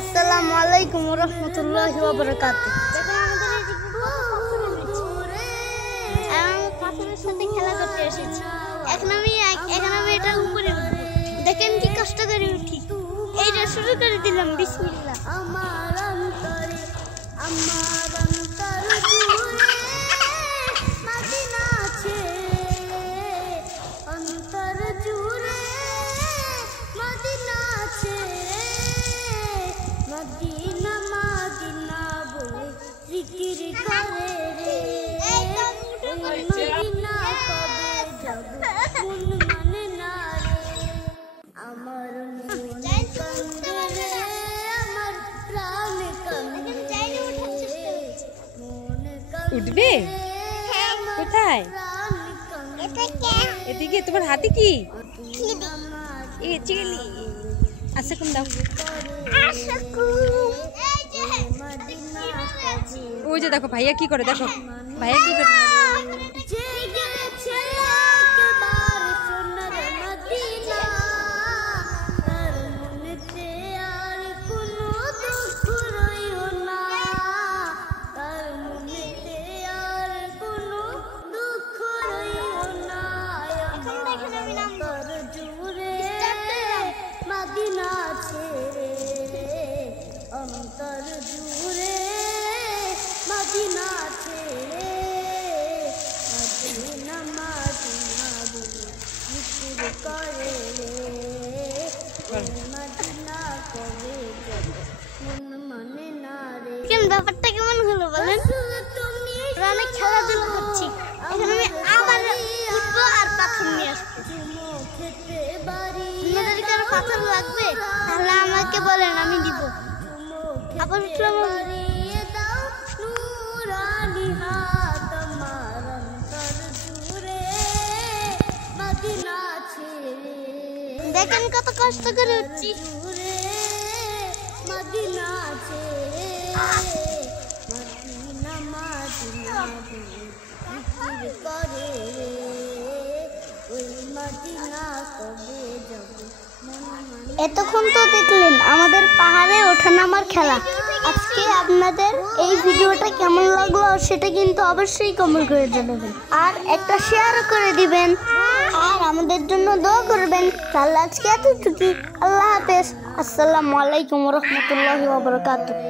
আসসালামু আলাইকুম ওয়া রাহমাতুল্লাহি ওয়া বারাকাতুহু। আমি পাথরের সাথে খেলা করতে এসেছি। এখন আমি এটা উপরে উঠবো। দেখেন কি কষ্ট করে উঠি। এইটা শুরু করে দিলাম, বিসমিল্লাহ। আমার অন্তর জুড়ে মদিনা আছে, অন্তর জুড়ে মদিনা আছে, মদিনা মদিনা বলে জিকির করে রে। মদিনা কবে যাব মন মানে না রে, আমার মন কান্দে রে, আমার প্রাণ কান্দে। উঠবে কোথায়? এদিকে। তোমার হাতে কি? আচ্ছা কম দাও। ওই যে দেখো ভাইয়া কি করে, দেখো ভাইয়া কি করে। অন্তর জুড়ে মদিনা আছে, মদিনা মদিনা বলে জিকির করে রে। মদিনা কবে যাব মন মানে না রে। কেমন ব্যাপারটা কেমন হলো বলেন? অনেক খেলাধুলা করছি, এখন আমি আবার উঠবো আর পাথর নিয়ে আসবো। আপনাদের কারো পাথর লাগবে তাহলে আমাকে বলেন, আমি দিব। আবার উঠলাম। দেখেন কত কষ্ট করে উঠছি। মদিনা আছে, মদিনা মদিনা জিকির করে রে, ওই মদিনা কবে যাব। এতক্ষণ তো দেখলেন আমাদের পাহাড়ে ওঠানামার খেলা। আজকে আপনাদের এই ভিডিওটা কেমন লাগলো সেটা কিন্তু অবশ্যই কমেন্ট করে জানাবেন, আর একটা শেয়ারও করে দিবেন, আর আমাদের জন্য দোয়া করবেন। তাহলে আজকে এতটুকুই। আল্লাহ হাফেজ। আসসালামু আলাইকুম ওয়া রাহমাতুল্লাহি ওয়া বারাকাতুহু।